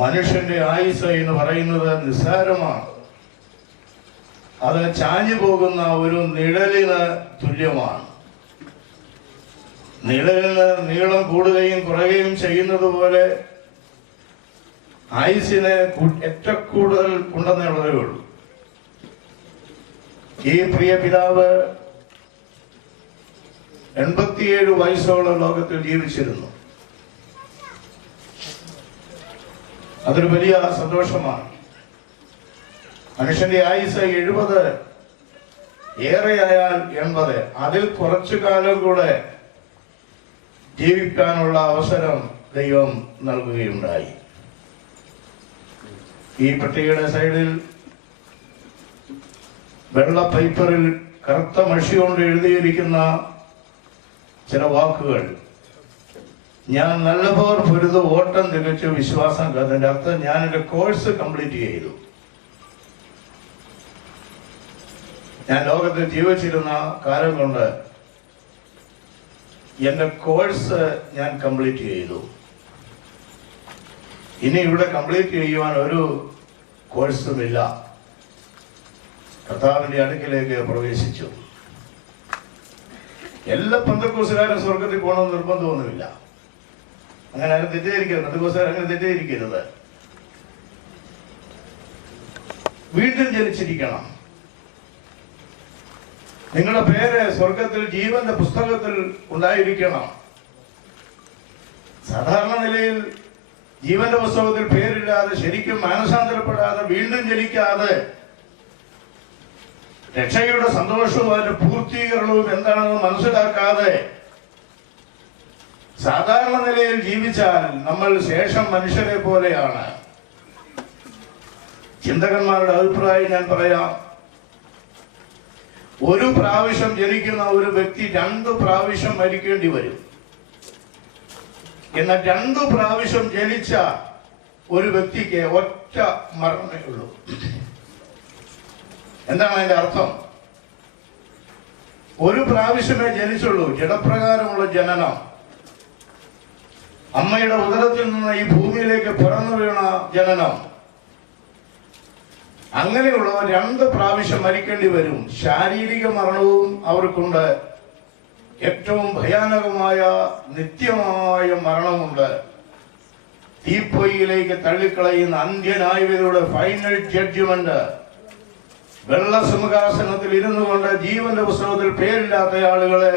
മനുഷ്യന്റെ ആയുസ് എന്ന് പറയുന്നത് നിസ്സാരമാണ്. അത് ചാഞ്ഞു പോകുന്ന ഒരു നിഴലിന് തുല്യമാണ്. നിഴലിന് നീളം കൂടുകയും കുറയുകയും ചെയ്യുന്നത് പോലെ ആയുസിനെ ഏറ്റവും കൂടുതൽ ഉണ്ടെന്നുള്ളതേ ഉള്ളൂ. ഈ പ്രിയ പിതാവ് 87 വയസ്സോളം ലോകത്തിൽ ജീവിച്ചിരുന്നു. അതൊരു വലിയ സന്തോഷമാണ്. മനുഷ്യന്റെ ആയുസ് 70, ഏറെയായാൽ 80, അതിൽ കുറച്ചു കാലം കൂടെ ജീവിക്കാനുള്ള അവസരം ദൈവം നൽകുകയുണ്ടായി. ഈ പട്ടികയുടെ സൈഡിൽ വെള്ള പേപ്പറിൽ കറുത്ത മഷി കൊണ്ട് എഴുതിയിരിക്കുന്ന ചില വാക്കുകൾ. ഞാൻ നല്ലപോലെ പൊരുത് ഓട്ടം തികച്ചു വിശ്വാസം കണ്ടതിന്റെ അർത്ഥം ഞാൻ എന്റെ കോഴ്സ് കംപ്ലീറ്റ് ചെയ്തു. ഞാൻ ലോകത്തിൽ ജീവിച്ചിരുന്ന കാലം കൊണ്ട് എന്റെ കോഴ്സ് ഞാൻ കംപ്ലീറ്റ് ചെയ്തു. ഇനി ഇവിടെ കംപ്ലീറ്റ് ചെയ്യുവാൻ ഒരു കോഴ്സുമില്ല. കർത്താവിന്റെ അടുക്കിലേക്ക് പ്രവേശിച്ചു. എല്ലാ പെന്തക്കോസ്തുകാരും സ്വർഗത്തിൽ പോകണമെന്ന് നിർബന്ധമൊന്നുമില്ല. അങ്ങനെ ആരും തെറ്റിദ്ധരിക്കരുത്. പെന്തക്കോസ്തുകാർ അങ്ങനെ തെറ്റിദ്ധരിക്കരുത്. വീണ്ടും ജനിച്ചിരിക്കണം. നിങ്ങളുടെ പേര് സ്വർഗത്തിൽ ജീവന്റെ പുസ്തകത്തിൽ ഉണ്ടായിരിക്കണം. സാധാരണ നിലയിൽ ജീവന്റെ പുസ്തകത്തിൽ പേരില്ലാതെ, ശരിക്കും മാനസാന്തരപ്പെടാതെ, വീണ്ടും ജനിക്കാതെ രക്ഷയുടെ സന്തോഷവും അതിന്റെ പൂർത്തീകരണവും എന്താണെന്ന് മനസ്സിലാക്കാതെ സാധാരണ നിലയിൽ ജീവിച്ചാൽ നമ്മൾ ശേഷം മനുഷ്യരെ പോലെയാണ്. ചിന്തകന്മാരുടെ അഭിപ്രായം ഞാൻ പറയാം. ഒരു പ്രാവശ്യം ജനിക്കുന്ന ഒരു വ്യക്തി 2 പ്രാവശ്യം മരിക്കേണ്ടി വരും. എന്നാൽ 2 പ്രാവശ്യം ജനിച്ച ഒരു വ്യക്തിക്ക് ഒറ്റ മരണമേ ഉള്ളൂ. എന്താണ് അതിന്റെ അർത്ഥം? ഒരു പ്രാവശ്യമേ ജനിച്ചുള്ളൂ. ജഡപ്രകാരമുള്ള ജനനം, അമ്മയുടെ ഉദരത്തിൽ നിന്ന് ഈ ഭൂമിയിലേക്ക് പിറന്നു വീണ ജനനം, അങ്ങനെയുള്ളവർ 2 പ്രാവശ്യം മരിക്കേണ്ടി വരും. ശാരീരിക മരണവും അവർക്കുണ്ട്. ഏറ്റവും ഭയാനകമായ നിത്യമായ മരണമുണ്ട്. തീപ്പൊയ്യിലേക്ക് തള്ളിക്കളയുന്ന അന്ത്യനായകരുടെ ഫൈനൽ ജഡ്ജ്മെന്റ്. വെള്ള സിംഹാസനത്തിൽ ഇരുന്നു കൊണ്ട് ജീവന്റെ പുസ്തകത്തിൽ പേരില്ലാത്ത ആളുകളെ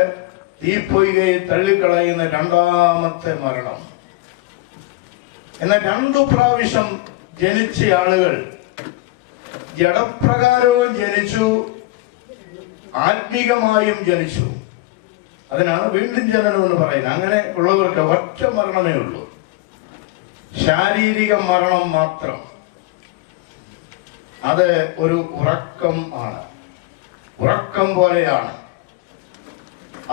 തീപ്പൊയ്കയിൽ തള്ളിക്കളയുന്ന 2ാമത്തെ മരണം. എന്നാൽ 2 പ്രാവശ്യം ജനിച്ച ആളുകൾ ജഡപ്രകാരവും ജനിച്ചു, ആത്മീകമായും ജനിച്ചു. അതിനാണ് വീണ്ടും ജനനം എന്ന് പറയുന്നത്. അങ്ങനെ ഉള്ളവർക്ക് ഒറ്റ മരണമേ ഉള്ളൂ, ശാരീരിക മരണം മാത്രം. അത് ഒരു ഉറക്കം ആണ്, ഉറക്കം പോലെയാണ്.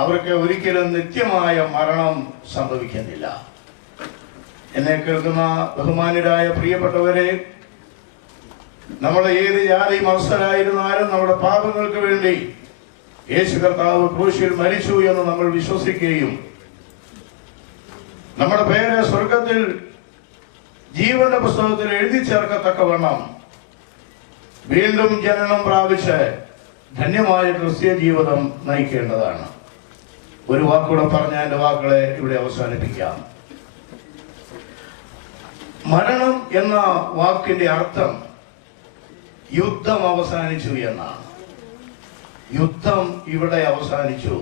അവർക്ക് ഒരിക്കലും നിത്യമായ മരണം സംഭവിക്കുന്നില്ല. എന്നെ കേൾക്കുന്ന ബഹുമാന്യരായ പ്രിയപ്പെട്ടവരെ, നമ്മൾ ഏത് ജാതി മതസ്ഥരായിരുന്നാലും നമ്മുടെ പാപങ്ങൾക്ക് വേണ്ടി യേശു കർത്താവ് ക്രൂശിൽ മരിച്ചു എന്ന് നമ്മൾ വിശ്വസിക്കുകയും നമ്മുടെ പേര് സ്വർഗത്തിൽ ജീവന്റെ പുസ്തകത്തിൽ എഴുതി ചേർക്കത്തക്കവണ്ണം വീണ്ടും ജനനം പ്രാപിച്ച് ധന്യമായ ക്രിസ്തീയ ജീവിതം നയിക്കേണ്ടതാണ്. ഒരു വാക്കുകൂടെ പറഞ്ഞ എന്റെ വാക്കുകളെ ഇവിടെ അവസാനിപ്പിക്കാം. മരണം എന്ന വാക്കിന്റെ അർത്ഥം യുദ്ധം അവസാനിച്ചു എന്നാണ്. യുദ്ധം ഇവിടെ അവസാനിച്ചു.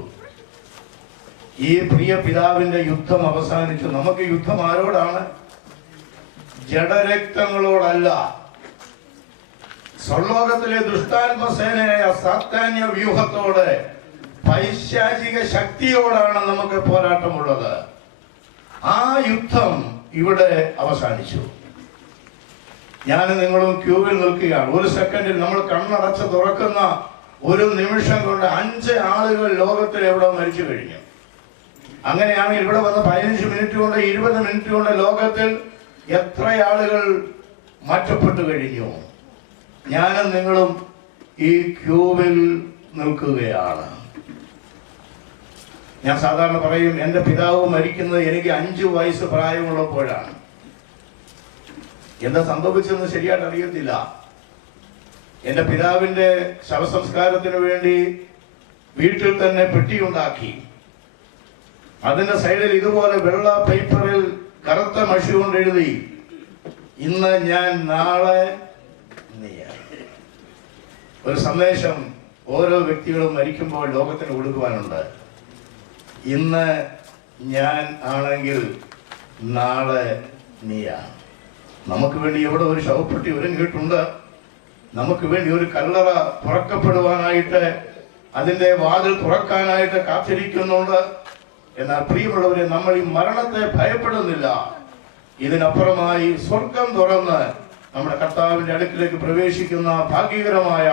ഈ പ്രിയ പിതാവിന്റെ യുദ്ധം അവസാനിച്ചു. നമുക്ക് യുദ്ധം ആരോടാണ്? ജഡരക്തങ്ങളോടല്ല, സ്വർലോകത്തിലെ ദുഷ്ടാത്മസേനയായ സാത്താന്യ വ്യൂഹത്തോട്, പൈശാചിക ശക്തിയോടാണ് നമുക്ക് പോരാട്ടമുള്ളത്. ആ യുദ്ധം ഇവിടെ അവസാനിച്ചു. ഞാൻ നിങ്ങളും ക്യൂവിൽ നിൽക്കുകയാണ്. ഒരു സെക്കൻഡിൽ നമ്മൾ കണ്ണടച്ച് തുറക്കുന്ന ഒരു നിമിഷം കൊണ്ട് 5 ആളുകൾ ലോകത്തിൽ എവിടെ മരിച്ചു കഴിഞ്ഞു. അങ്ങനെയാണെങ്കിൽ ഇവിടെ വന്ന് 15 മിനിറ്റ് കൊണ്ട് 20 മിനിറ്റ് കൊണ്ട് ലോകത്തിൽ എത്ര ആളുകൾ മാറ്റപ്പെട്ടു കഴിഞ്ഞു. ഞാനും നിങ്ങളും ഈ ക്യൂവിൽ നിൽക്കുകയാണ്. ഞാൻ സാധാരണ പറയും, എൻ്റെ പിതാവ് മരിക്കുന്നത് എനിക്ക് 5 വയസ്സ് പ്രായമുള്ളപ്പോഴാണ്. എന്താ സംഭവിച്ചെന്ന് ശരിയായിട്ട് അറിയത്തില്ല. എന്റെ പിതാവിന്റെ ശവസംസ്കാരത്തിന് വേണ്ടി വീട്ടിൽ തന്നെ പെട്ടിയുണ്ടാക്കി. അതിന്റെ സൈഡിൽ ഇതുപോലെ വെള്ള പേപ്പറിൽ കറുത്ത മഷി കൊണ്ട് എഴുതി, ഇന്ന് ഞാൻ നാളെ നീയാണ്. ഒരു സന്ദേശം ഓരോ വ്യക്തികളും മരിക്കുമ്പോൾ ലോകത്തിന് കൊടുക്കുവാനുണ്ട്. ഇന്ന് ഞാൻ ആണെങ്കിൽ നാളെ നീയാണ്. നമുക്ക് വേണ്ടി എവിടെ ഒരു ശവപ്പെട്ടി ഒരുങ്ങിയിട്ടുണ്ട്. നമുക്ക് വേണ്ടി ഒരു കല്ലറ തുറക്കപ്പെടുവാനായിട്ട്, അതിന്റെ വാതിൽ തുറക്കാനായിട്ട് കാത്തിരിക്കുന്നുണ്ട്. എന്നാൽ പ്രിയമുള്ളവരെ, നമ്മൾ ഈ മരണത്തെ ഭയപ്പെടുന്നില്ല. ഇതിനപ്പുറമായി സ്വർഗം തുറന്ന് നമ്മുടെ കർത്താവിന്റെ അടുക്കിലേക്ക് പ്രവേശിക്കുന്ന ഭാഗ്യകരമായ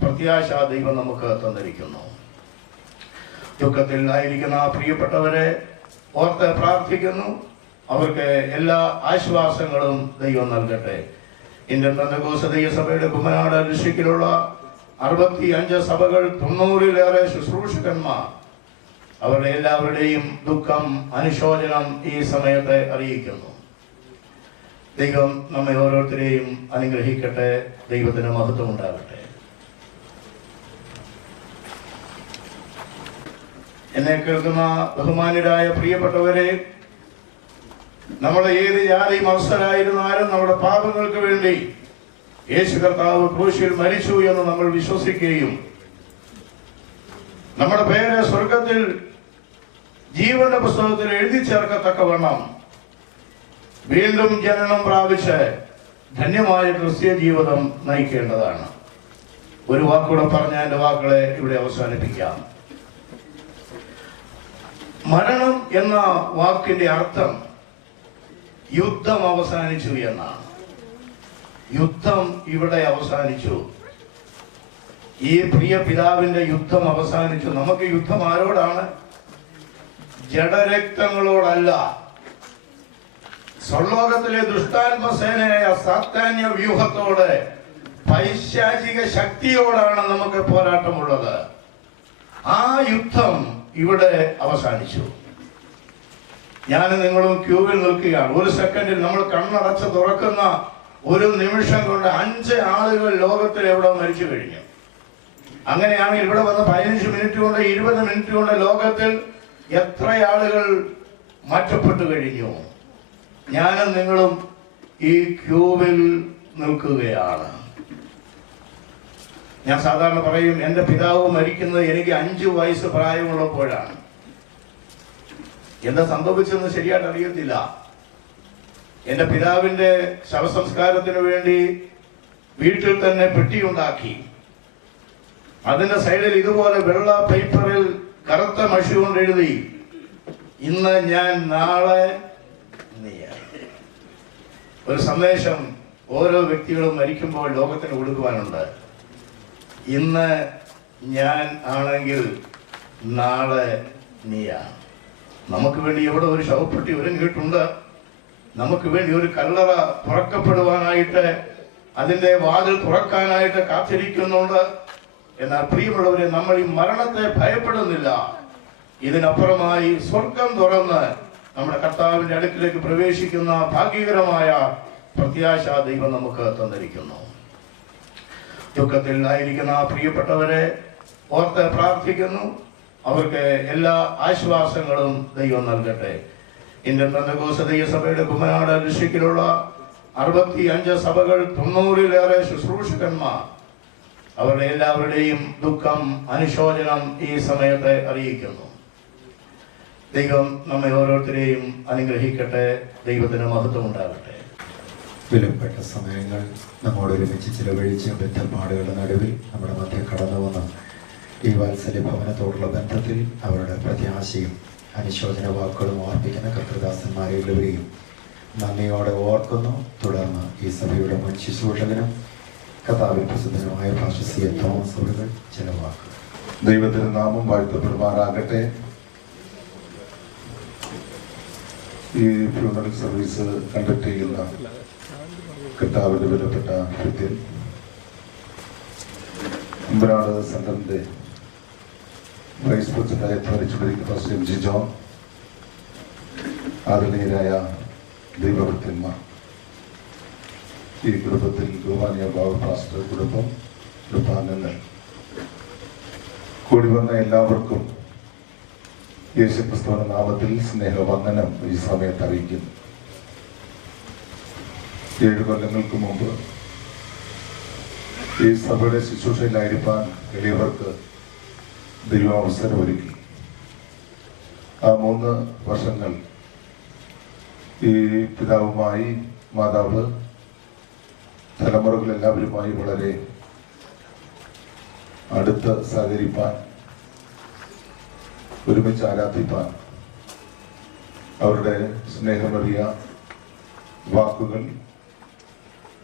പ്രത്യാശ ദൈവം നമുക്ക് തന്നിരിക്കുന്നു. ദുഃഖത്തിൽ ആയിരിക്കുന്ന പ്രിയപ്പെട്ടവരെ ഓർത്ത് പ്രാർത്ഥിക്കുന്നു. അവർക്ക് എല്ലാ ആശ്വാസങ്ങളും ദൈവം നൽകട്ടെ. ഇന്ത്യൻ പെന്തക്കോസ്ത് സഭയുടെ കുമ്മനാട് ഡിസ്ട്രിക്റ്റിലുള്ള 65 സഭകൾ, 90-ലേറെ ശുശ്രൂഷകന്മാർ, അവരുടെ എല്ലാവരുടെയും ദുഃഖം, അനുശോചനം ഈ സമയത്തെ അറിയിക്കുന്നു. ദൈവം നമ്മെ ഓരോരുത്തരെയും അനുഗ്രഹിക്കട്ടെ. ദൈവത്തിന് മഹത്വം ഉണ്ടാകട്ടെ. എന്നെ കേൾക്കുന്ന ബഹുമാന്യരായ പ്രിയപ്പെട്ടവരെ, നമ്മുടെ ഏത് ജാതി മത്സരായിരുന്നാലും നമ്മുടെ പാപങ്ങൾക്ക് വേണ്ടി യേശു കർത്താവ് ക്രൂശിൽ മരിച്ചു എന്ന് നമ്മൾ വിശ്വസിക്കുകയും നമ്മുടെ പേര് സ്വർഗത്തിൽ ജീവന്റെ പുസ്തകത്തിൽ എഴുതി ചേർക്കത്തക്കവണ്ണം വീണ്ടും ജനനം പ്രാപിച്ച് ധന്യമായ ക്രിസ്തീയ ജീവിതം നയിക്കേണ്ടതാണ്. ഒരു വാക്കൂടെ പറഞ്ഞ എന്റെ വാക്കുകളെ ഇവിടെ അവസാനിപ്പിക്കാം. മരണം എന്ന വാക്കിന്റെ അർത്ഥം യുദ്ധം അവസാനിച്ചു എന്നാണ്. യുദ്ധം ഇവിടെ അവസാനിച്ചു. ഈ പ്രിയ പിതാവിന്റെ യുദ്ധം അവസാനിച്ചു. നമുക്ക് യുദ്ധം ആരോടാണ്? ജഡരക്തങ്ങളോടല്ല, സ്വർലോകത്തിലെ ദുഷ്ടാത്മസേനയായ സാത്താന്യ വ്യൂഹത്തോട്, പൈശാചിക ശക്തിയോടാണ് നമുക്ക് പോരാട്ടമുള്ളത്. ആ യുദ്ധം ഇവിടെ അവസാനിച്ചു. ഞാൻ നിങ്ങളും ക്യൂവിൽ നിൽക്കുകയാണ്. ഒരു സെക്കൻഡിൽ നമ്മൾ കണ്ണടച്ച് തുറക്കുന്ന ഒരു നിമിഷം കൊണ്ട് 5 ആളുകൾ ലോകത്തിൽ എവിടെ മരിച്ചു കഴിഞ്ഞു. അങ്ങനെയാണെങ്കിൽ ഇവിടെ വന്ന് 15 മിനിറ്റ് കൊണ്ട് 20 മിനിറ്റ് കൊണ്ട് ലോകത്തിൽ എത്ര ആളുകൾ മാറ്റപ്പെട്ടു കഴിഞ്ഞു. ഞാനും നിങ്ങളും ഈ ക്യൂവിൽ നിൽക്കുകയാണ്. ഞാൻ സാധാരണ പറയും, എന്റെ പിതാവ് മരിക്കുന്നത് എനിക്ക് 5 വയസ്സ് പ്രായമുള്ളപ്പോഴാണ്. എന്താ സംഭവിച്ചെന്ന് ശരിയായിട്ട് അറിയത്തില്ല. എന്റെ പിതാവിന്റെ ശവസംസ്കാരത്തിന് വേണ്ടി വീട്ടിൽ തന്നെ പെട്ടിയുണ്ടാക്കി. അതിന്റെ സൈഡിൽ ഇതുപോലെ വെള്ള പേപ്പറിൽ കറുത്ത മഷി കൊണ്ട് എഴുതി, ഇന്ന് ഞാൻ നാളെ നീയാണ്. ഒരു സന്ദേശം ഓരോ വ്യക്തികളും മരിക്കുമ്പോൾ ലോകത്തിന് കൊടുക്കുവാനുണ്ട്. ഇന്ന് ഞാൻ ആണെങ്കിൽ നാളെ നീയാണ്. നമുക്ക് വേണ്ടി എവിടെ ഒരു ശവപ്പെട്ടി ഒരുങ്ങിയിട്ടുണ്ട്. നമുക്ക് വേണ്ടി ഒരു കല്ലറ തുറക്കപ്പെടുവാനായിട്ട്, അതിന്റെ വാതിൽ തുറക്കാനായിട്ട് കാത്തിരിക്കുന്നുണ്ട്. എന്നാൽ പ്രിയമുള്ളവരെ, നമ്മൾ ഈ മരണത്തെ ഭയപ്പെടുന്നില്ല. ഇതിനപ്പുറമായി സ്വർഗം തുറന്ന് നമ്മുടെ കർത്താവിന്റെ അടുക്കിലേക്ക് പ്രവേശിക്കുന്ന ഭാഗ്യകരമായ പ്രത്യാശ ദൈവം നമുക്ക് തന്നിരിക്കുന്നു. ദുഃഖത്തിൽ ആയിരിക്കുന്ന പ്രിയപ്പെട്ടവരെ ഓർത്ത് പ്രാർത്ഥിക്കുന്നു. അവർക്ക് എല്ലാ ആശ്വാസങ്ങളും ദൈവം നൽകട്ടെ. ഇന്ത്യൻ പെന്തക്കോസ്ത് സഭയുടെ കുമ്മനാട് ഡിസ്ട്രിക്റ്റിലുള്ള 65 സഭകൾ, 90-ലേറെ ശുശ്രൂഷകന്മാർ, അവരുടെ എല്ലാവരുടെയും ദുഃഖം, അനുശോചനം ഈ സമയത്തെ അറിയിക്കുന്നു. ദൈവം നമ്മെ ഓരോരുത്തരെയും അനുഗ്രഹിക്കട്ടെ. ദൈവത്തിന് മഹത്വം ഉണ്ടാകട്ടെ. വിലപ്പെട്ട സമയങ്ങൾ നമ്മോട് ഒരുമിച്ച് ചിലവഴിച്ച ബന്ധപ്പാടുകളുടെ നടുവിൽ നമ്മുടെ മധ്യ കടന്നു വന്ന ഈ വാത്സല്യ ഭവനത്തോടുള്ള ബന്ധത്തിൽ അവരുടെ പ്രത്യാശയും അനുശോചന വാക്കുകളും ഓർപ്പിക്കുന്ന കർത്തൃദാസന്മാരെല്ലാവരെയും നന്ദിയോടെ ഓർക്കുന്നു. തുടർന്ന് ഈ സഭയുടെ മുൻ ശുശ്രൂഷകനും കർത്താവിൽ പ്രസിദ്ധനുമായ ഭാഷസിയ തോമസ് അവர்கள் ചില വാക്കുകൾ. ദൈവത്തിന് നാമം വാഴ്ത്തപ്പെടുമാറാകട്ടെ. ഈ ഫ്യൂണറൽ സർവീസ് കണ്ടക്ട് ചെയ്യുന്ന കർത്താവിന്റെ വിലപ്പെട്ട കൃത്യം കുമ്പനാട് സെന്ററിന്റെ വൈസ് പ്രസിഡന്റായി ഭരിച്ചുകൊണ്ടിരിക്കുന്ന ഫാസ്റ്റർ എം ജി ജോൺ, ആദരണീയരായ ദൈവഭക്തന്മാർ, ഈ കുടുംബത്തിൽ ബഹുമാനിയ ബാബു പാസ്റ്റർ കുടുംബം കുടുംബാംഗങ്ങൾ കൂടി വന്ന എല്ലാവർക്കും യേശുക്രിസ്തുവിന്റെ നാമത്തിൽ സ്നേഹവന്ദനം ഈ സമയത്ത് അറിയിക്കുന്നു. 7 കൊല്ലങ്ങൾക്ക് മുമ്പ് ഈ സഭയുടെ ശുശ്രൂഷയിലായിരിക്കാൻ എളിയവർക്ക് ദൈവം അവസരമൊരുക്കി. ആ 3 വർഷങ്ങൾ ഈ പിതാവുമായി മാതാവ് തലമുറകളെല്ലാവരുമായി വളരെ അടുത്ത് സഹകരിപ്പാൻ, ഒരുമിച്ച് ആരാധിപ്പാൻ, അവരുടെ സ്നേഹമറിയ വാക്കുകൾ,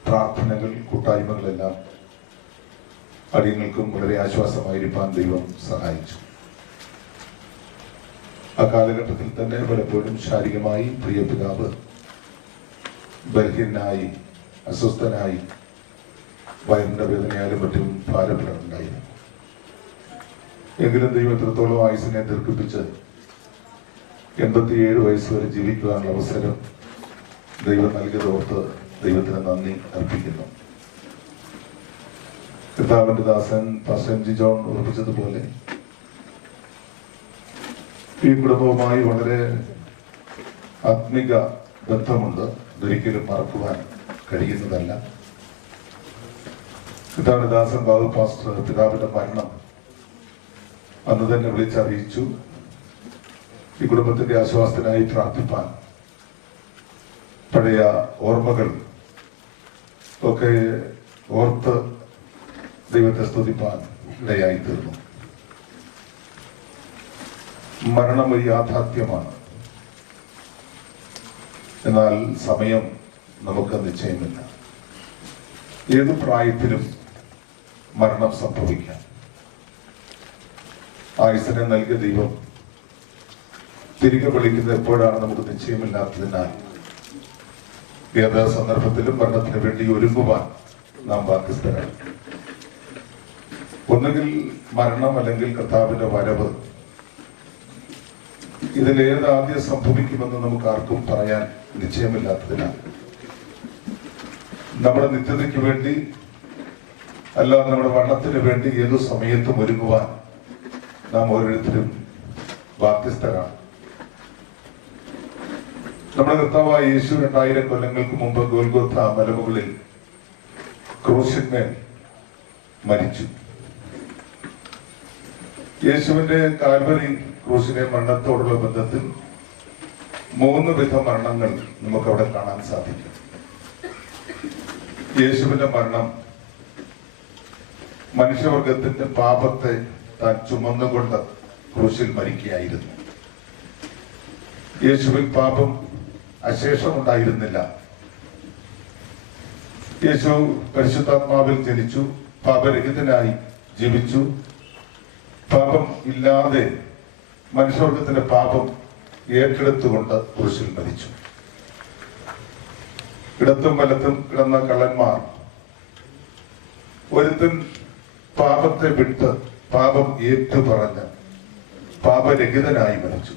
പ്രാർത്ഥനകൾ, കൂട്ടായ്മകളെല്ലാം അടിയങ്ങൾക്കും വളരെ ആശ്വാസമായിരിക്കാൻ ദൈവം സഹായിച്ചു. ആ കാലഘട്ടത്തിൽ തന്നെ പലപ്പോഴും ശാരീരികമായി പ്രിയ പിതാവ് ബലഹീനനായി, അസ്വസ്ഥനായി, വയറിന്റെ വേദനയാലും മറ്റും ഭാരപ്പെടാറുണ്ടായിരുന്നു. എങ്കിലും ദൈവം എത്രത്തോളം ആയുസിനെ ദീർഘിപ്പിച്ച് 87 വയസ്സ് വരെ ജീവിക്കുവാനുള്ള അവസരം ദൈവം നൽകിയതോർത്ത് ദൈവത്തിന് നന്ദി അർപ്പിക്കുന്നു. കർത്താവിന്റെ ദാസൻ പാസ്റ്റർ എം ജി ജോൺ ഓർപ്പിച്ചതുപോലെ ഈ കുടുംബവുമായി വളരെ ആത്മിക ബന്ധമുണ്ട്. ഇതൊരിക്കലും മറക്കുവാൻ കഴിയുന്നതല്ല. കർത്താവിന്റെ ദാസൻ ബാബു പാസ്റ്റർ പിതാവിന്റെ മരണം അന്ന് തന്നെ വിളിച്ചറിയിച്ചു. ഈ കുടുംബത്തിന്റെ ആശ്വാസത്തിനായി പ്രാർത്ഥിപ്പാൻ, പഴയ ഓർമ്മകൾ ഒക്കെ ഓർത്ത് ദൈവത്തെ സ്തുതിപ്പാൻ ഇടയായി തീർന്നു. മരണം ഒരു യാഥാർത്ഥ്യമാണ്. എന്നാൽ സമയം നമുക്ക് നിശ്ചയമില്ല. ഏത് പ്രായത്തിലും മരണം സംഭവിക്കാം. ആയുസ്സിനെ നൽകിയ ദൈവം തിരികെ വിളിക്കുന്നത് എപ്പോഴാണ് നമുക്ക് നിശ്ചയമില്ലാത്തതിനാൽ ഏത് സന്ദർഭത്തിലും മരണത്തിന് വേണ്ടി ഒരുങ്ങുവാൻ നാം ബാധ്യസ്ഥരാണ്. ഒന്നുകിൽ മരണം, അല്ലെങ്കിൽ കർത്താവിന്റെ വരവ്. ഇതിലേത് ആദ്യം സംഭവിക്കുമെന്ന് നമുക്ക് ആർക്കും പറയാൻ നിശ്ചയമില്ലാത്തതിനാൽ നമ്മുടെ നിത്യതയ്ക്ക് വേണ്ടി, അല്ലാതെ നമ്മുടെ മരണത്തിന് വേണ്ടി ഏതു സമയത്തും ഒരുങ്ങുവാൻ നാം ഓരോരുത്തരും ബാധ്യസ്ഥരാണ്. നമ്മുടെ കർത്താവായ യേശു 2000 കൊല്ലങ്ങൾക്ക് മുമ്പ് ഗോൽഗോഥ മലമുകളിൽ ക്രൂശിന്മേൽ മരിച്ചു. യേശുവിന്റെ കാൽവരി ക്രൂശിലെ മരണത്തോടുള്ള ബന്ധത്തിൽ 3 വിധ മരണങ്ങൾ നമുക്കവിടെ കാണാൻ സാധിക്കും. യേശുവിന്റെ മരണം മനുഷ്യവർഗത്തിന്റെ പാപത്തെ താൻ ചുമന്നുകൊണ്ട് ക്രൂശിൽ മരിക്കുകയായിരുന്നു. യേശുവിൽ പാപം അശേഷമുണ്ടായിരുന്നില്ല. യേശു പരിശുദ്ധാത്മാവിൽ ജനിച്ചു, പാപരഹിതനായി ജീവിച്ചു. പാപം ഇല്ലാതെ മനുഷ്യവർഗത്തിന്റെ പാപം ഏറ്റെടുത്തുകൊണ്ട് ക്രൂശിൽ മരിച്ചു. ഇടത്തും വലത്തും കിടന്ന കള്ളന്മാർ ഒരുത്തൻ പാപത്തെ വിട്ട് പാപം ഏറ്റുപറഞ്ഞ് പാപരഹിതനായി മരിച്ചു.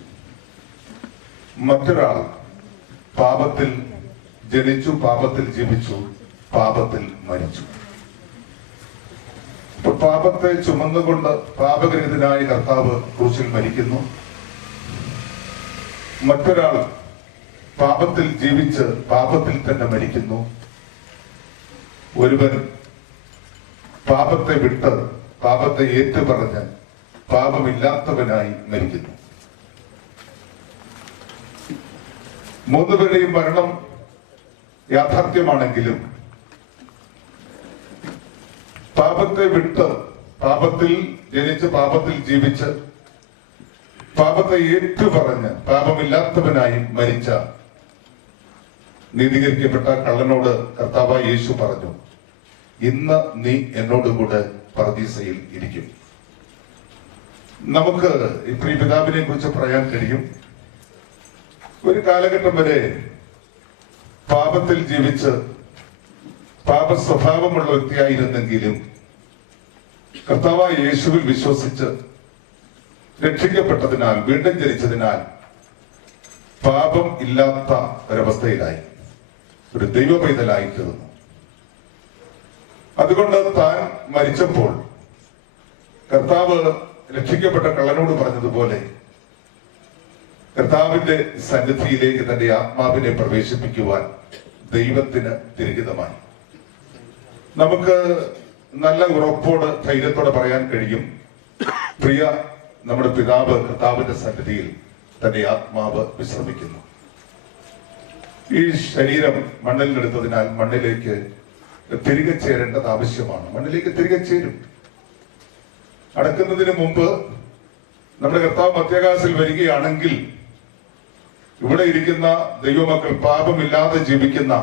മറ്റൊരാൾ പാപത്തിൽ ജനിച്ചു, പാപത്തിൽ ജീവിച്ചു, പാപത്തിൽ മരിച്ചു. പാപത്തെ ചുമന്നുകൊണ്ട് പാപരഹിതനായ കർത്താവ് ക്രൂശിൽ മരിക്കുന്നു. മറ്റൊരാൾ പാപത്തിൽ ജീവിച്ച് പാപത്തിൽ തന്നെ മരിക്കുന്നു. ഒരുവൻ പാപത്തെ വിട്ട് പാപത്തെ ഏറ്റുപറഞ്ഞ് പാപമില്ലാത്തവനായി മരിക്കുന്നു. 3 പേരുടെയും മരണം യാഥാർത്ഥ്യമാണെങ്കിലും പാപത്തെ വിട്ട് പാപത്തിൽ ജനിച്ച് പാപത്തിൽ ജീവിച്ച് പാപത്തെ ഏറ്റുപറഞ്ഞ് പാപമില്ലാത്തവനായി മരിച്ച നീതീകരിക്കപ്പെട്ട കള്ളനോട് കർത്താവായ യേശു പറഞ്ഞു, ഇന്ന് നീ എന്നോടുകൂടെ പർദീസയിൽ ഇരിക്കും. നമുക്ക് ഈ പ്രിയ പിതാവിനെ കുറിച്ച് പറയാൻ കഴിയും. ഒരു കാലഘട്ടം വരെ പാപത്തിൽ ജീവിച്ച് പാപ സ്വഭാവമുള്ള വ്യക്തിയായിരുന്നെങ്കിലും കർത്താവായ യേശുവിൽ വിശ്വസിച്ച് രക്ഷിക്കപ്പെട്ടതിനാൽ, വീണ്ടും ജനിച്ചതിനാൽ പാപം ഇല്ലാത്ത ഒരവസ്ഥയിലായി, ഒരു ദൈവ പൈതലായി തീർന്നു. അതുകൊണ്ട് താൻ മരിച്ചപ്പോൾ കർത്താവ് രക്ഷിക്കപ്പെട്ട കള്ളനോട് പറഞ്ഞതുപോലെ കർത്താവിന്റെ സന്നിധിയിലേക്ക് തന്റെ ആത്മാവിനെ പ്രവേശിപ്പിക്കുവാൻ ദൈവത്തിന് തിരഹിതമായി. നമുക്ക് നല്ല ഉറപ്പോട് ധൈര്യത്തോടെ പറയാൻ കഴിയും, പ്രിയ നമ്മുടെ പിതാവ് കർത്താവിന്റെ സന്നിധിയിൽ തന്റെ ആത്മാവ് വിശ്രമിക്കുന്നു. ഈ ശരീരം മണ്ണിലെടുത്തതിനാൽ മണ്ണിലേക്ക് തിരികെ ചേരേണ്ടത് ആവശ്യമാണ്. മണ്ണിലേക്ക് തിരികെ ചേരും. അടക്കുന്നതിന് മുമ്പ് നമ്മുടെ കർത്താവ് മധ്യാകാശത്തിൽ വരികയാണെങ്കിൽ ഇവിടെ ഇരിക്കുന്ന ദൈവമക്കൾ, പാപമില്ലാതെ ജീവിക്കുന്ന,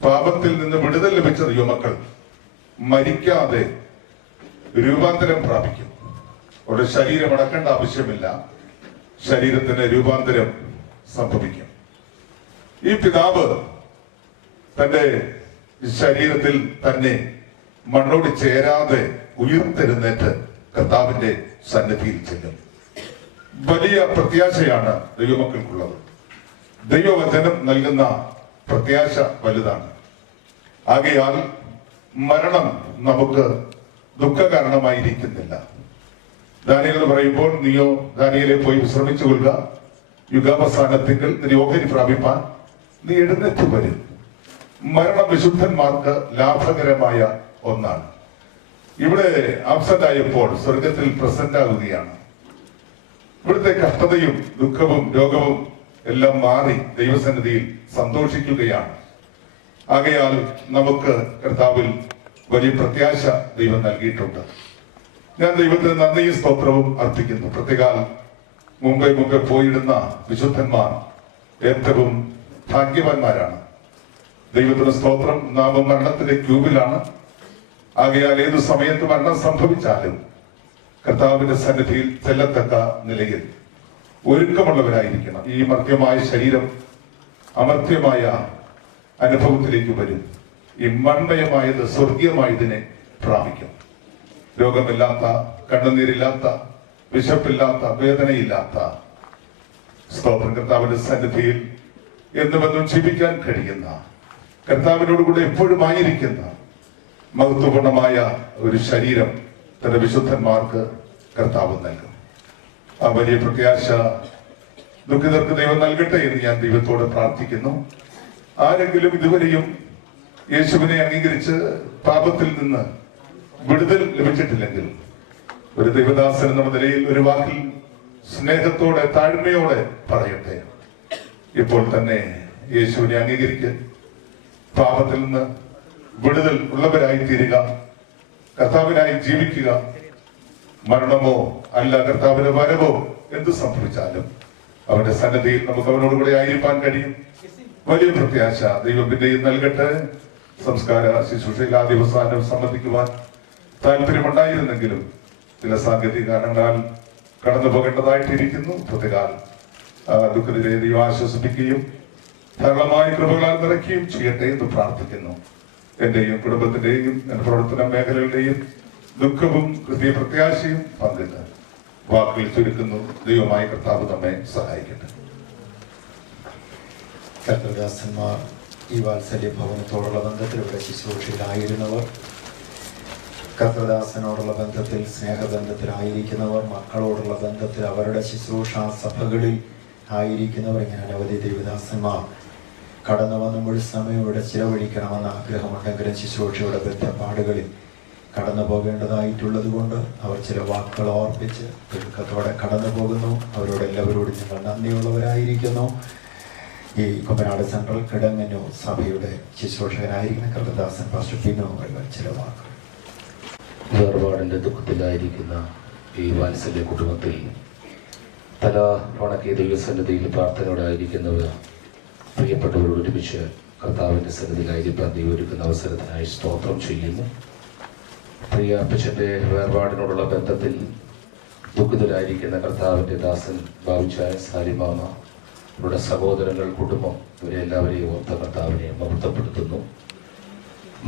പാപത്തിൽ നിന്ന് വിടുതൽ ലഭിച്ച ദൈവമക്കൾ മരിക്കാതെ രൂപാന്തരം പ്രാപിക്കും. അവരുടെ ശരീരം അടക്കേണ്ട ആവശ്യമില്ല, ശരീരത്തിന് രൂപാന്തരം സംഭവിക്കും. ഈ പിതാവ് തന്റെ ശരീരത്തിൽ തന്നെ മണ്ണോട് ചേരാതെ ഉയർത്തെഴുന്നേറ്റ് കർത്താവിന്റെ സന്നിധിയിൽ ചെല്ലും. വലിയ പ്രത്യാശയാണ് ദൈവമക്കൾക്കുള്ളത്. ദൈവവചനം നൽകുന്ന പ്രത്യാശ വലുതാണ്. ആകയാൽ മരണം നമുക്ക് ദുഃഖകാരണമായിരിക്കുന്നില്ല. ദാനിയേൽ പറയുമ്പോൾ, നീയോ ദാനിയേലെ പോയി വിശ്രമിച്ചു കൊള്ളുക, യുഗാവസാനത്തിങ്കിൽ നിന്റെ ഓഹരി പ്രാപിപ്പാൻ നീ എഴുന്നേറ്റ് വരും. മരണം വിശുദ്ധന്മാർക്ക് ലാഭകരമായ ഒന്നാണ്. ഇവിടെ ആബ്സെന്റ് ആയപ്പോൾ സ്വർഗത്തിൽ പ്രസന്റ് ആകുകയാണ്. ഇവിടുത്തെ കഷ്ടതയും ദുഃഖവും രോഗവും എല്ലാം മാറി ദൈവസന്നിധിയിൽ സന്തോഷിക്കുകയാണ്. ആകയാൽ നമുക്ക് കർത്താവിൽ വലിയ പ്രത്യാശ ദൈവം നൽകിയിട്ടുണ്ട്. ഞാൻ ദൈവത്തിന് നന്ദിയും സ്തോത്രവും അർപ്പിക്കുന്നു. പ്രത്യേകാൽ മുമ്പേ പോയിടുന്ന വിശുദ്ധന്മാർ ഏറ്റവും ഭാഗ്യവാന്മാരാണ്. ദൈവത്തിന് സ്തോത്രം. നാം മരണത്തിന്റെ ക്യൂബിലാണ്. ആകയാൽ ഏതു സമയത്ത് മരണം സംഭവിച്ചാലും കർത്താവിന്റെ സന്നിധിയിൽ ചെല്ലത്തക്ക നിലയിൽ ഒരുക്കമുള്ളവരായിരിക്കണം. ഈ മർത്യമായ ശരീരം അമർത്യമായ അനുഭവത്തിലേക്ക് വരും. ഈ മൺമയമായത് സ്വർഗീയമായതിനെ പ്രാപിക്കും. രോഗമില്ലാത്ത, കണ്ണുനീരില്ലാത്ത, വിശപ്പില്ലാത്ത, വേദനയില്ലാത്ത, സ്തോത്രം, കർത്താവിന്റെ സന്നിധിയിൽ എന്നുമെന്നും ജീവിക്കാൻ കഴിയുന്ന, കർത്താവിനോടുകൂടെ എപ്പോഴും ആയിരിക്കുന്ന മഹത്വപൂർണമായ ഒരു ശരീരം തന്റെ വിശുദ്ധന്മാർക്ക് കർത്താവ് നൽകും. ആ വലിയ പ്രത്യാശ ദുഃഖിതർക്ക് ദൈവം നൽകട്ടെ എന്ന് ഞാൻ ദൈവത്തോട് പ്രാർത്ഥിക്കുന്നു. ആരെങ്കിലും ഇതുവരെയും യേശുവിനെ അംഗീകരിച്ച് പാപത്തിൽ നിന്ന് വിടുതൽ ലഭിച്ചിട്ടില്ലെങ്കിൽ, ഒരു ദൈവദാസൻ എന്നുള്ള നിലയിൽ ഒരു വാക്കിൽ സ്നേഹത്തോടെ താഴ്മയോടെ പറയട്ടെ, ഇപ്പോൾ തന്നെ യേശുവിനെ അംഗീകരിക്കുക, പാപത്തിൽ നിന്ന് വിടുതൽ ഉള്ളവരായി തീരുക, കർത്താവിനായി ജീവിക്കുക. മരണമോ അല്ല കർത്താവിന്റെ വരവോ എന്ത് സംഭവിച്ചാലും അവന്റെ സന്നദ്ധിയിൽ നമുക്ക് അവനോടുകൂടെ ആയിരിക്കാൻ കഴിയും. വലിയ പ്രത്യാശ ദൈവം പിന്നെയും നൽകട്ടെ. സംസ്കാര ശുശ്രൂഷയിൽ ആ ദിവസം സംബന്ധിക്കുവാൻ താല്പര്യമുണ്ടായിരുന്നെങ്കിലും ചില സാങ്കേതിക കാരണങ്ങളാൽ കടന്നു പോകേണ്ടതായിട്ടിരിക്കുന്നു. പ്രത്യേകാൽ ദുഃഖത്തിലെ ദൈവം ആശ്വസിപ്പിക്കുകയും ധാരാളമായ കൃപകളാൽ നിറയ്ക്കുകയും ചെയ്യട്ടെ എന്ന് പ്രാർത്ഥിക്കുന്നു. എന്റെയും കുടുംബത്തിന്റെയും എന്റെ പ്രവർത്തന മേഖലകളുടെയും ദുഃഖവും ഹൃദയ പ്രത്യാശയും പങ്കിട്ട് വാക്കുകൾ ചുരുക്കുന്നു. ദൈവമായ കർത്താവ് നമ്മെ സഹായിക്കട്ടെ. കർത്തൃദാസന്മാർ, ഈ വാത്സല്യ ഭവനത്തോടുള്ള ബന്ധത്തിൽ ഇവിടെ ശുശ്രൂഷയിലായിരുന്നവർ, കർത്തൃദാസനോടുള്ള ബന്ധത്തിൽ സ്നേഹബന്ധത്തിലായിരിക്കുന്നവർ, മക്കളോടുള്ള ബന്ധത്തിൽ അവരുടെ ശുശ്രൂഷ സഭകളിൽ ആയിരിക്കുന്നവർ, ഇങ്ങനെ അനവധി ദേവദാസന്മാർ കടന്നു വന്ന മുഴുവൻ സമയം ഇവിടെ ചിലവഴിക്കണമെന്ന ആഗ്രഹമുണ്ടെങ്കിലും ശുശ്രൂഷയുടെ ബന്ധപ്പാടുകളിൽ കടന്നു പോകേണ്ടതായിട്ടുള്ളത് കൊണ്ട് അവർ ചില വാക്കുകൾ ഓർപ്പിച്ച് തിടുക്കത്തോടെ കടന്നു പോകുന്നു. അവരോട് എല്ലാവരോടും ഞങ്ങൾ നന്ദിയുള്ളവരായിരിക്കുന്നു. ഈ കുമ്പനാട് സെൻട്രൽ കിടങ്ങന്നൂർ സഭയുടെ ശുശ്രൂഷകനായിരിക്കുന്ന കർത്തദാസൻ പാസ്റ്റർ പിന്നോ ചില വാക്കുകൾ. വേർപാടിൻ്റെ ദുഃഖത്തിലായിരിക്കുന്ന ഈ വാത്സല്യ കുടുംബത്തിൽ തല വണക്കിയ ദൈവസന്നിധിയിൽ പ്രാർത്ഥനയോടായിരിക്കുന്നവർ പ്രിയപ്പെട്ടവരോട് ഒരുമിച്ച് കർത്താവിൻ്റെ സന്നിധിയിലായിരിക്കാൻ ദൈവം ഒരുക്കുന്ന അവസരത്തിനായി സ്തോത്രം ചെയ്യുന്നു. പ്രിയ അപ്പച്ചൻ്റെ വേർപാടിനോടുള്ള ബന്ധത്തിൽ ദുഃഖിതരായിരിക്കുന്ന കർത്താവിൻ്റെ ദാസൻ ബാബുച്ചായ, സാലിമാമ, അവരുടെ സഹോദരങ്ങൾ, കുടുംബം, ഇവരെ എല്ലാവരെയും ഓർത്ത കർത്താവിനെ മഹത്വപ്പെടുത്തുന്നു.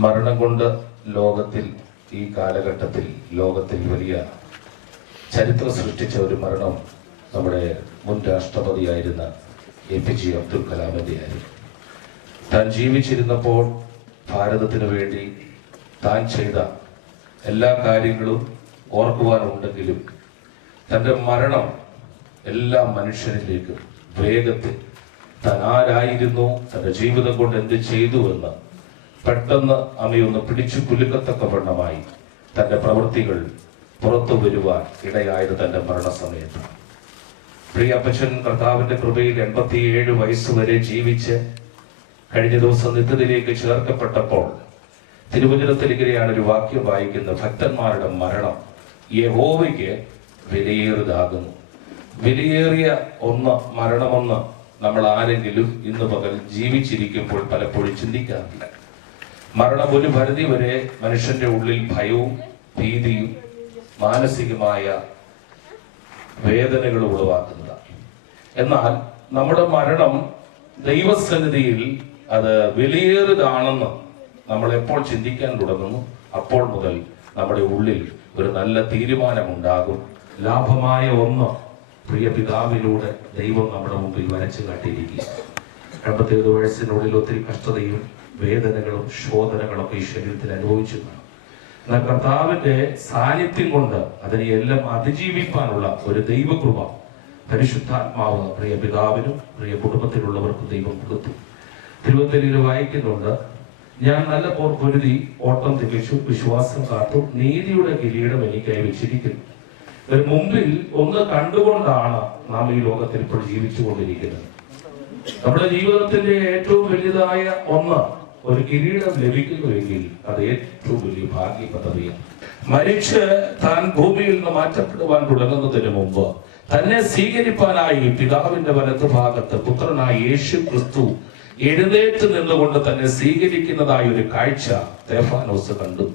മരണം കൊണ്ട് ലോകത്തിൽ ഈ കാലഘട്ടത്തിൽ ലോകത്തിൽ വലിയ ചരിത്രം സൃഷ്ടിച്ച ഒരു മരണം നമ്മുടെ മുൻ രാഷ്ട്രപതിയായിരുന്ന APJ അബ്ദുൽ കലാമിൻ്റെ ആയിരുന്നു. താൻ ജീവിച്ചിരുന്നപ്പോൾ ഭാരതത്തിന് വേണ്ടി താൻ ചെയ്ത എല്ലാ കാര്യങ്ങളും ഓർക്കുവാനുണ്ടെങ്കിലും തൻ്റെ മരണം എല്ലാ മനുഷ്യരിലേക്കും വേഗത്തിൽ താൻ ആരായിരുന്നു, തൻ്റെ ജീവിതം കൊണ്ട് എന്ത് ചെയ്തു എന്ന് പെട്ടെന്ന് അമ്മയൊന്ന് പിടിച്ചു കുലുക്കത്തക്കവണ്ണമായി തൻ്റെ പ്രവൃത്തികൾ പുറത്തു വരുവാൻ ഇടയായത് തൻ്റെ മരണസമയത്താണ്. പ്രിയ അപ്പച്ചൻ കർത്താവിന്റെ കൃപയിൽ 87 വയസ്സുവരെ ജീവിച്ച് കഴിഞ്ഞ ദിവസം നിത്യത്തിലേക്ക് ചേർക്കപ്പെട്ടപ്പോൾ തിരുവചനത്തിൽ ഇങ്ങനെയാണ് ഒരു വാക്യം വായിക്കുന്നത്: ഭക്തന്മാരുടെ മരണം യഹോവയ്ക്ക് വിലയേറിയതാകുന്നു. വിലയേറിയ മരണമെന്ന് നമ്മൾ ആരെങ്കിലും ഇന്ന് പകൽ ജീവിച്ചിരിക്കുമ്പോൾ പലപ്പോഴും ചിന്തിക്കാറില്ല. മരണം ഒരു പരിധി വരെ മനുഷ്യന്റെ ഉള്ളിൽ ഭയവും ഭീതിയും മാനസികമായ വേദനകൾ ഉളവാക്കുന്നതാണ്. എന്നാൽ നമ്മുടെ മരണം ദൈവസന്നിധിയിൽ അത് വിലയേറിയതാണെന്ന് നമ്മൾ എപ്പോൾ ചിന്തിക്കാൻ തുടങ്ങുന്നു, അപ്പോൾ മുതൽ നമ്മുടെ ഉള്ളിൽ ഒരു നല്ല തീരുമാനമുണ്ടാകും. ലാഭമായ ഒന്ന് പ്രിയ പിതാവിലൂടെ ദൈവം നമ്മുടെ മുമ്പിൽ വരച്ചു കാട്ടിയിരിക്കുക. 87 വയസ്സിനുള്ളിൽ ഒത്തിരി കഷ്ടതയും വേദനകളും ശോധനകളൊക്കെ ഈ ശരീരത്തിൽ അനുഭവിച്ചു. എന്നാൽ കർത്താവിന്റെ സാന്നിധ്യം കൊണ്ട് അതിനെയെല്ലാം അതിജീവിക്കാനുള്ള ഒരു ദൈവകൃപ പരിശുദ്ധാത്മാവ് പ്രിയ പിതാവിനും പ്രിയ കുടുംബത്തിലുള്ളവർക്കും ദൈവം കൊടുത്തു. തിരുവനന്തപുരത്തിൽ വായിക്കുന്നുണ്ട്: ഞാൻ നല്ല പോർ പൊരുതി ഓട്ടം തികച്ചു, വിശ്വാസം കാത്തു, നീതിയുടെ കിരീടം എനിക്കായി വെച്ചിരിക്കുന്നു. ഒരു മുമ്പിൽ ഒന്ന് കണ്ടുകൊണ്ടാണ് നാം ഈ ലോകത്തിൽ ഇപ്പോൾ ജീവിച്ചുകൊണ്ടിരിക്കുന്നത്. നമ്മുടെ ജീവിതത്തിന്റെ ഏറ്റവും വലുതായ ഒരു കിരീടം ലഭിക്കുന്നുവെങ്കിൽ അത് ഏറ്റവും വലിയ ഭാഗ്യ പദവിയാണ്. മരിച്ച് താൻ ഭൂമിയിൽ നിന്ന് മാറ്റപ്പെടുവാൻ തുടങ്ങുന്നതിന് മുമ്പ് തന്നെ സ്വീകരിപ്പാനായി പിതാവിന്റെ വലതുഭാഗത്ത് പുത്രനായ യേശു ക്രിസ്തു എഴുന്നേറ്റ് നിന്നുകൊണ്ട് തന്നെ സ്വീകരിക്കുന്നതായ ഒരു കാഴ്ച സ്തെഫാനോസ് കണ്ടു.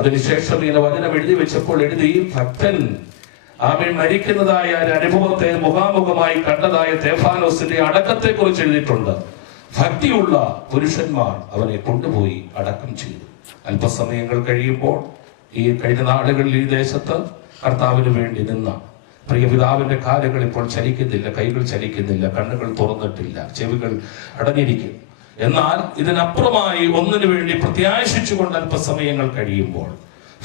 അതിനുശേഷം ഇങ്ങനെ വചനം എഴുതി വെച്ചപ്പോൾ എഴുതി: ഭക്തൻ ആമേൻ മരിക്കുന്നതായ ഒരു അനുഭവത്തെ മുഖാമുഖമായി കണ്ടതായ സ്തെഫാനോസിന്റെ അടക്കത്തെ കുറിച്ച് എഴുതിയിട്ടുണ്ട്. ഭക്തിയുള്ള പുരുഷന്മാർ അവനെ കൊണ്ടുപോയി അടക്കം ചെയ്തു. അല്പസമയങ്ങൾ കഴിയുമ്പോൾ ഈ കഴിഞ്ഞ നാളുകളിൽ ഈ ദേശത്ത് കർത്താവിന് വേണ്ടി നിന്ന പ്രിയ പിതാവിന്റെ കാലുകൾ ഇപ്പോൾ ചലിക്കുന്നില്ല, കൈകൾ ചലിക്കുന്നില്ല, കണ്ണുകൾ തുറന്നിട്ടില്ല, ചെവികൾ അടഞ്ഞിരിക്കും. എന്നാൽ ഇതിനപ്പുറമായി ഒന്നിനു വേണ്ടി പ്രത്യാശിച്ചുകൊണ്ട് അല്പസമയങ്ങൾ കഴിയുമ്പോൾ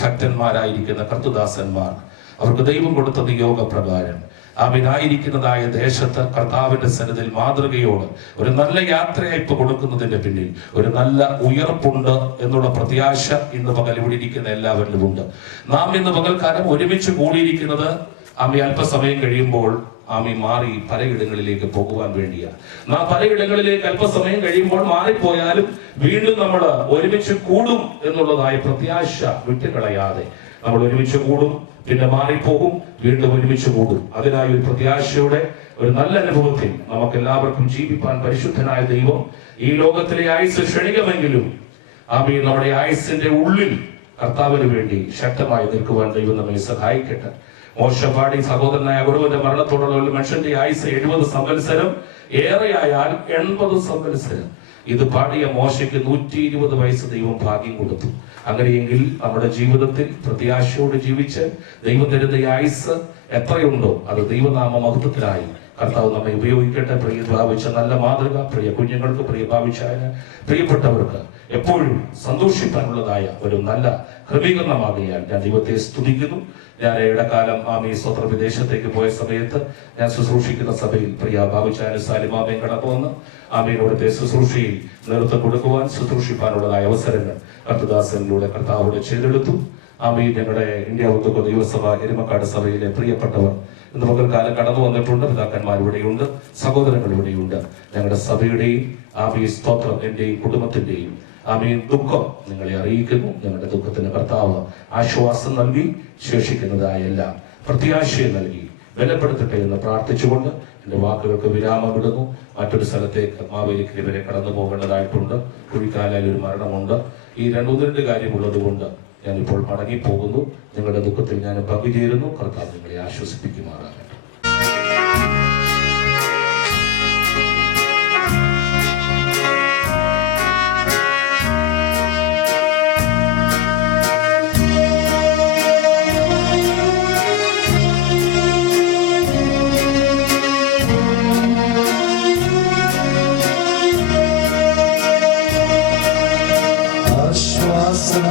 ഭക്തന്മാരായിരിക്കുന്ന കർത്തുദാസന്മാർ അവർക്ക് ദൈവം കൊടുത്ത നിയോഗപ്രകാരം ആമിനായിരിക്കുന്നതായ ദേശത്ത് കർത്താവിന്റെ സന്നിധിയിൽ മാതൃകയോട് ഒരു നല്ല യാത്രയയപ്പ് കൊടുക്കുന്നതിന്റെ പിന്നിൽ ഒരു നല്ല ഉയർപ്പുണ്ട് എന്നുള്ള പ്രത്യാശ ഇന്ന് പകൽ ഇവിടെ ഇരിക്കുന്ന എല്ലാവരിലും ഉണ്ട്. നാം ഇന്ന് പകൽക്കാലം ഒരുമിച്ച് കൂടിയിരിക്കുന്നത് ആമി അല്പസമയം കഴിയുമ്പോൾ ആമി മാറി പലയിടങ്ങളിലേക്ക് പോകുവാൻ വേണ്ടിയാണ്. നാം പലയിടങ്ങളിലേക്ക് അല്പസമയം കഴിയുമ്പോൾ മാറിപ്പോയാലും വീണ്ടും നമ്മൾ ഒരുമിച്ച് കൂടും എന്നുള്ളതായ പ്രത്യാശ വിട്ടുകളയാതെ നമ്മൾ ഒരുമിച്ച് കൂടും, പിന്നെ മാറിപ്പോകും, വീണ്ടും ഒരുമിച്ച് കൂടും. അതിനായി ഒരു പ്രത്യാശയുടെ ഒരു നല്ല അനുഭവത്തിൽ നമുക്ക് എല്ലാവർക്കും ജീവിപ്പാൻ പരിശുദ്ധനായ ദൈവം ഈ ലോകത്തിലെ ആയുസ് ക്ഷണികമെങ്കിലും ആമീൻ നമ്മുടെ ആയുസിന്റെ ഉള്ളിൽ കർത്താവിന് വേണ്ടി ശക്തമായി നിൽക്കുവാൻ ദൈവം നമ്മെ സഹായിക്കട്ടെ. മോശപാടി സഹോദരനായ ഗുരുവിന്റെ മരണത്തോടുള്ള ഒരു മനുഷ്യന്റെ ആയുസ് 70 സംവത്സരം, ഏറെയായാൽ 80 സംവത്സരം. ഇത് പാടിയ മോശയ്ക്ക് 120 വയസ്സ് ദൈവം ഭാഗ്യം കൊടുത്തു. അങ്ങനെയെങ്കിൽ നമ്മുടെ ജീവിതത്തിൽ പ്രത്യാശയോട് ജീവിച്ച് ദൈവം തരുന്ന ആയുസ് എത്രയുണ്ടോ അത് ദൈവനാമ മഹത്വത്തിനായി കർത്താവ് നമ്മെ ഉപയോഗിക്കട്ടെ. പ്രിയ ഭാവിച്ച നല്ല മാതൃക പ്രിയ കുഞ്ഞുങ്ങൾക്ക്, പ്രിയ ഭാവിച്ചായ പ്രിയപ്പെട്ടവർക്ക് എപ്പോഴും സന്തോഷിക്കാനുള്ളതായ ഒരു നല്ല ക്രമീകരണമാകിയാൽ ഞാൻ ദൈവത്തെ സ്തുതിക്കുന്നു. ഞാൻ ഇടക്കാലം ആമി സ്വത്ര വിദേശത്തേക്ക് പോയ സമയത്ത് ഞാൻ ശുശ്രൂഷിക്കുന്ന സഭയിൽ പ്രിയ ഭാവിച്ചായ സാലിമാമയും കടന്നു വന്ന് ആമീനോടത്തെ ശുശ്രൂഷയിൽ നേതൃത്വം കൊടുക്കുവാൻ ശുശ്രൂഷിക്കാനുള്ളതായ അവസരങ്ങൾ കർത്തദാസനിലൂടെ കർത്താവോട് ചെയ്തെടുത്തു. ആമീൻ. ഞങ്ങളുടെ ഇന്ത്യ ഉദ്യോഗ ദൈവസഭ എരുമക്കാട് സഭയിലെ പ്രിയപ്പെട്ടവർ ഇന്ന് പകൽക്കാലം കടന്നു വന്നിട്ടുണ്ട്. പിതാക്കന്മാർ ഇവിടെയുണ്ട്, സഹോദരങ്ങൾ ഇവിടെയുണ്ട്. ഞങ്ങളുടെ സഭയുടെയും ആമീൻ സ്തോത്രം എന്റെയും കുടുംബത്തിന്റെയും ആമീൻ ദുഃഖം നിങ്ങളെ അറിയിക്കുന്നു. ഞങ്ങളുടെ ദുഃഖത്തിന് കർത്താവ് ആശ്വാസം നൽകി ശേഷിക്കുന്നതായ എല്ലാം പ്രത്യാശയം നൽകി ബലപ്പെടുത്തട്ടെ എന്ന് പ്രാർത്ഥിച്ചുകൊണ്ട് എന്റെ വാക്കുകൾക്ക് വിരാമമിടുന്നു. മറ്റൊരു സ്ഥലത്തേക്ക് മാവേലിക്ക് ഇവരെ കടന്നു പോകേണ്ടതായിട്ടുണ്ട്. കുഴിക്കാലയിൽ ഒരു മരണമുണ്ട്. ഈ 2 കാര്യമുള്ളത് കൊണ്ട് ഞാനിപ്പോൾ മടങ്ങിപ്പോകുന്നു. നിങ്ങളുടെ ദുഃഖത്തിൽ ഞാൻ പങ്കുചേരുന്നു. കർത്താവ് നിങ്ങളെ ആശ്വസിപ്പിക്കുമാറാകട്ടെ. ആശ്വാസം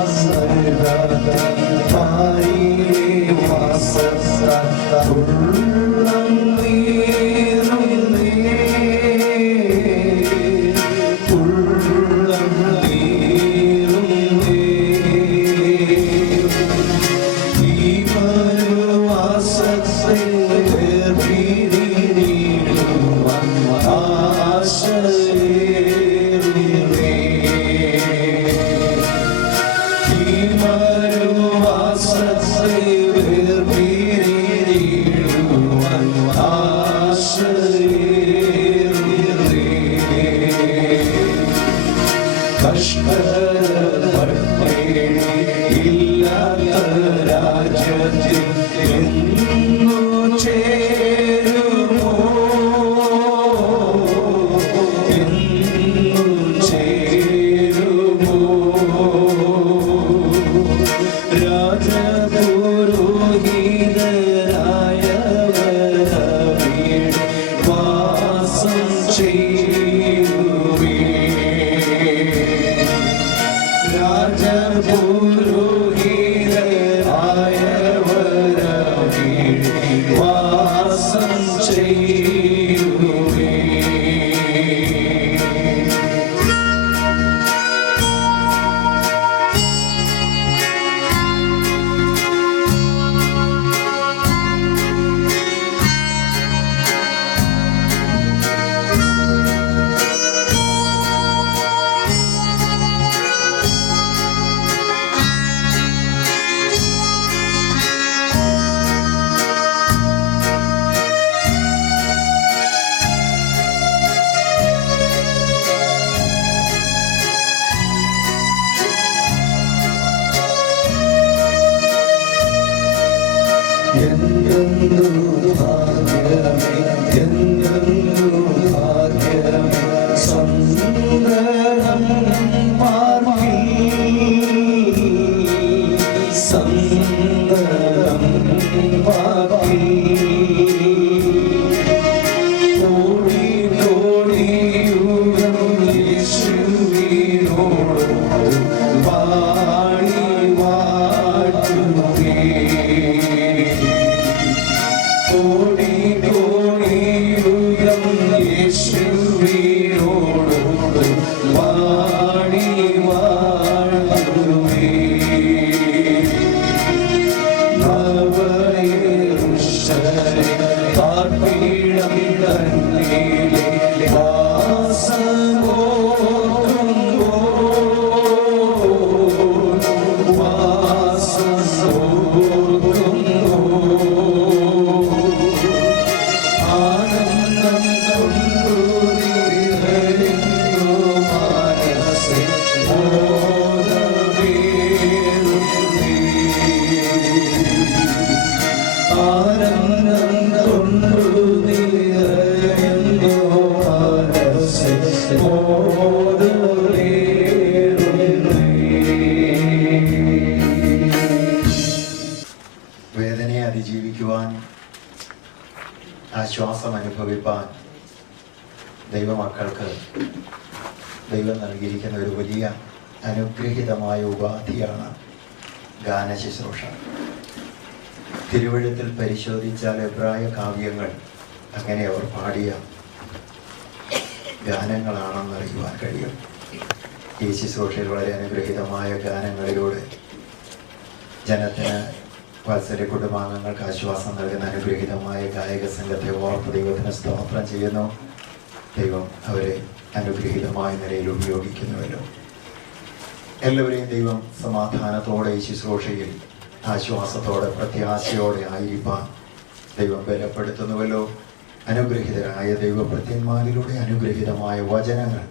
വേദനയെ അതിജീവിക്കുവാൻ, ആശ്വാസം അനുഭവിപ്പാൻ ദൈവമക്കൾക്ക് ദൈവം നൽകിയിരിക്കുന്ന ഒരു വലിയ അനുഗ്രഹീതമായ ഉപാധിയാണ് ഗാനശുശ്രൂഷ. തിരുവഴുത്തിൽ പരിശോധിച്ചാൽ എബ്രായ കാവ്യങ്ങൾ അങ്ങനെ അവർ പാടിയ ഗാനങ്ങളാണെന്നറിയുവാൻ കഴിയും. ഈ ശുശ്രൂഷയിൽ വളരെ അനുഗ്രഹീതമായ ഗാനങ്ങളിലൂടെ ജനത്തിന്, വാത്സല്യ കുടുംബാംഗങ്ങൾക്ക് ആശ്വാസം നൽകുന്ന അനുഗ്രഹീതമായ ഗായക സംഘത്തെ ഓർത്ത് ദൈവത്തിന് സ്തോത്രം ചെയ്യുന്നു. ദൈവം അവരെ അനുഗ്രഹീതമായ നിലയിൽ ഉപയോഗിക്കുന്നുവല്ലോ. എല്ലാവരെയും ദൈവം സമാധാനത്തോടെ ഈ ശുശ്രൂഷയിൽ ആശ്വാസത്തോടെ പ്രത്യാശയോടെ ആയിരിക്കാൻ ദൈവം ബലപ്പെടുത്തുന്നുവല്ലോ. അനുഗ്രഹീതരായ ദൈവഭൃത്യന്മാരിലൂടെ അനുഗ്രഹീതമായ വചനങ്ങൾ